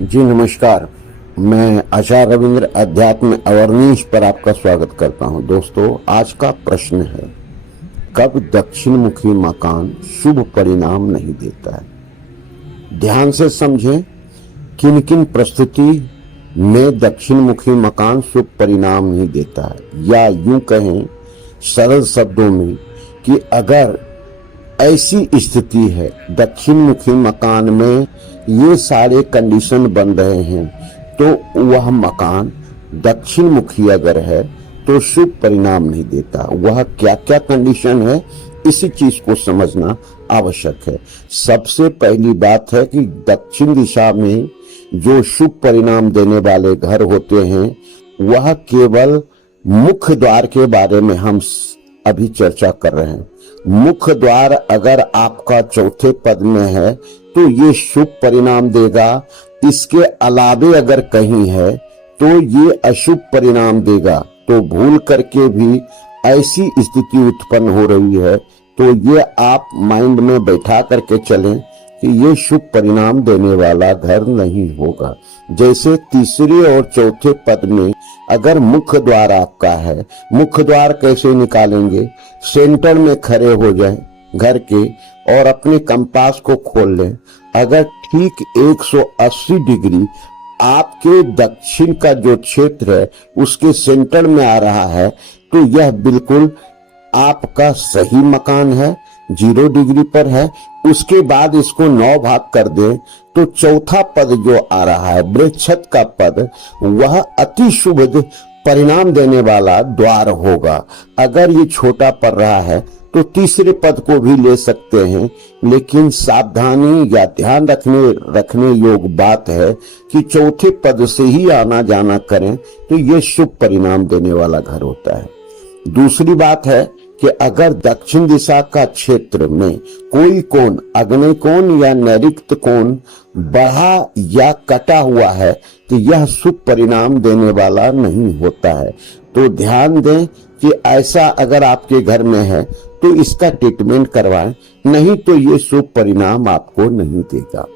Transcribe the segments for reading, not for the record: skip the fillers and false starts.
जी नमस्कार। मैं आचार्य रविंद्र अध्यात्म अवर्नीश पर आपका स्वागत करता हूं। दोस्तों, आज का प्रश्न है, कब दक्षिण मुखी मकान शुभ परिणाम नहीं देता है। ध्यान से समझें, किन किन परिस्थिति में दक्षिण मुखी मकान शुभ परिणाम नहीं देता है, या यूं कहें सरल शब्दों में कि अगर ऐसी स्थिति है दक्षिण मुखी मकान में ये सारे कंडीशन बन रहे हैं तो वह मकान दक्षिण मुखी अगर है तो शुभ परिणाम नहीं देता। वह क्या क्या कंडीशन है, इसी चीज को समझना आवश्यक है। सबसे पहली बात है कि दक्षिण दिशा में जो शुभ परिणाम देने वाले घर होते हैं वह केवल मुख्य द्वार के बारे में हम अभी चर्चा कर रहे हैं। मुख्य द्वार अगर आपका चौथे पद में है तो ये शुभ परिणाम देगा। इसके अलावे अगर कहीं है तो ये अशुभ परिणाम देगा। तो भूल करके भी ऐसी स्थिति उत्पन्न हो रही है तो ये आप माइंड में बैठा करके चलें कि ये शुभ परिणाम देने वाला घर नहीं होगा। जैसे तीसरे और चौथे पद में अगर मुख्य द्वार आपका है, मुख्य द्वार कैसे निकालेंगे? सेंटर में खड़े हो जाएं घर के और अपने कंपास को खोल लें। अगर ठीक 180 डिग्री आपके दक्षिण का जो क्षेत्र है उसके सेंटर में आ रहा है तो यह बिल्कुल आपका सही मकान है, 0 डिग्री पर है। उसके बाद इसको 9 भाग कर दें तो चौथा पद जो आ रहा है बृहच्छत का पद, वह अति शुभ परिणाम देने वाला द्वार होगा। अगर ये छोटा पड़ रहा है तो तीसरे पद को भी ले सकते हैं, लेकिन सावधानी या ध्यान रखने योग्य बात है कि चौथे पद से ही आना जाना करें तो ये शुभ परिणाम देने वाला घर होता है। दूसरी बात है कि अगर दक्षिण दिशा का क्षेत्र में कोई कोण, आग्नेय कोण या नैऋत्य कोण बढ़ा या कटा हुआ है तो यह शुभ परिणाम देने वाला नहीं होता है। तो ध्यान दें कि ऐसा अगर आपके घर में है तो इसका ट्रीटमेंट करवाएं, नहीं तो ये शुभ परिणाम आपको नहीं देगा।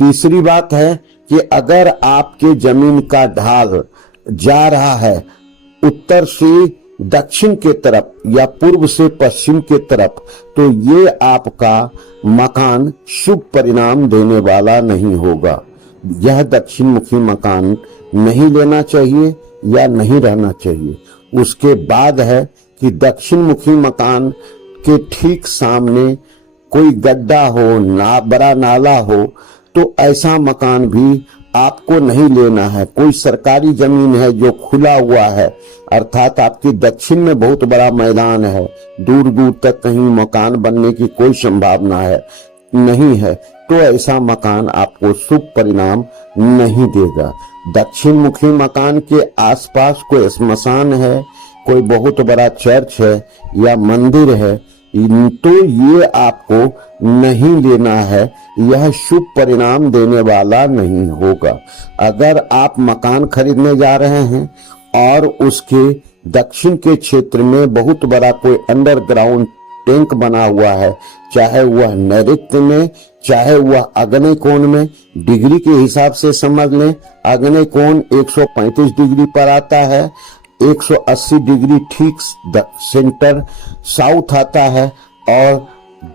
तीसरी बात है कि अगर आपके जमीन का ढाल जा रहा है उत्तर से दक्षिण के तरफ या पूर्व से पश्चिम के तरफ तो ये आपका मकान शुभ परिणाम देने वाला नहीं होगा। यह दक्षिण मुखी मकान नहीं लेना चाहिए या नहीं रहना चाहिए। उसके बाद है कि दक्षिण मुखी मकान के ठीक सामने कोई गड्ढा हो, बड़ा नाला हो तो ऐसा मकान भी आपको नहीं लेना है। कोई सरकारी जमीन है जो खुला हुआ है, अर्थात आपके दक्षिण में बहुत बड़ा मैदान है, दूर दूर तक कहीं मकान बनने की कोई संभावना है नहीं है, तो ऐसा मकान आपको शुभ परिणाम नहीं देगा। दक्षिण मुखी मकान के आसपास कोई श्मशान है, कोई बहुत बड़ा चर्च है या मंदिर है तो ये आपको नहीं लेना है, यह शुभ परिणाम देने वाला नहीं होगा। अगर आप मकान खरीदने जा रहे हैं और उसके दक्षिण के क्षेत्र में बहुत बड़ा कोई अंडरग्राउंड टैंक बना हुआ है, चाहे वह नैऋत्य में चाहे वह आग्नेय कोण में, डिग्री के हिसाब से समझ लें, आग्नेय कोण 135 डिग्री पर आता है, 180 डिग्री ठीक सेंटर साउथ आता है और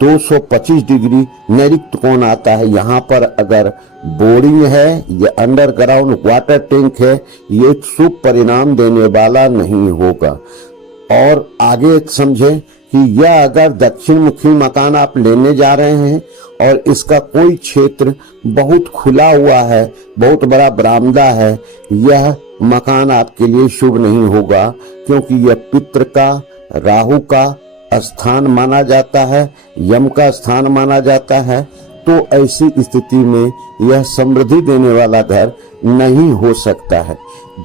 225 डिग्री नैऋत्य कोण आता है। यहाँ पर अगर बोरिंग है या अंडरग्राउंड वाटर टैंक है, ये शुभ परिणाम देने वाला नहीं होगा। और आगे समझें कि यह अगर दक्षिण मुखी मकान आप लेने जा रहे हैं और इसका कोई क्षेत्र बहुत खुला हुआ है, बहुत बड़ा बरामदा है, यह मकान आपके लिए शुभ नहीं होगा, क्योंकि यह पितृ का, राहु का स्थान माना जाता है, यम का स्थान माना जाता है। तो ऐसी स्थिति में यह समृद्धि देने वाला घर नहीं हो सकता है।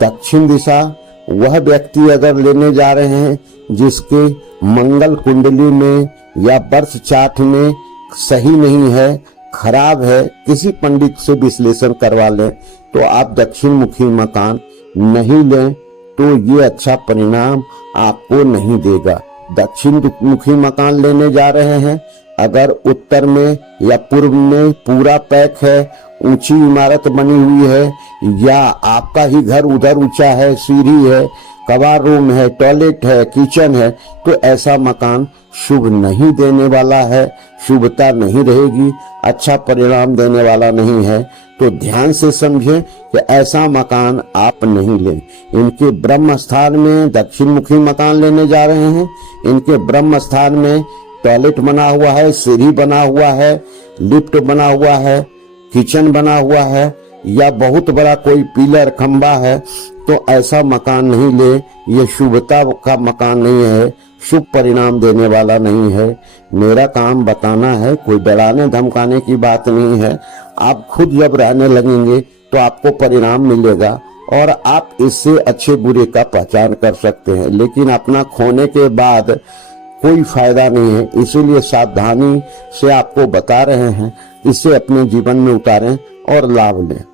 दक्षिण दिशा वह व्यक्ति अगर लेने जा रहे हैं जिसके मंगल कुंडली में या बर्थ चार्ट में सही नहीं है, खराब है, किसी पंडित से विश्लेषण करवा लें तो आप दक्षिण मुखी मकान नहीं लें तो ये अच्छा परिणाम आपको नहीं देगा। दक्षिण मुखी मकान लेने जा रहे हैं, अगर उत्तर में या पूर्व में पूरा पैक है ऊंची इमारत बनी हुई है या आपका ही घर उधर ऊंचा है, सीढ़ी है, कबाड़ रूम है, टॉयलेट है, किचन है, तो ऐसा मकान शुभ नहीं देने वाला है, शुभता नहीं रहेगी, अच्छा परिणाम देने वाला नहीं है। तो ध्यान से समझें कि ऐसा मकान आप नहीं लें। इनके ब्रह्म स्थान में दक्षिण मुखी मकान लेने जा रहे हैं। इनके ब्रह्म स्थान में टॉयलेट बना हुआ है, सीढ़ी बना हुआ है, लिफ्ट बना हुआ है, किचन बना हुआ है या बहुत बड़ा कोई पिलर खंबा है, तो ऐसा मकान नहीं ले। ये शुभता का मकान नहीं है, शुभ परिणाम देने वाला नहीं है। मेरा काम बताना है, कोई डराने धमकाने की बात नहीं है। आप खुद जब रहने लगेंगे तो आपको परिणाम मिलेगा और आप इससे अच्छे बुरे का पहचान कर सकते हैं। लेकिन अपना खोने के बाद कोई फायदा नहीं है, इसीलिए सावधानी से आपको बता रहे हैं, इसे अपने जीवन में उतारें और लाभ लें।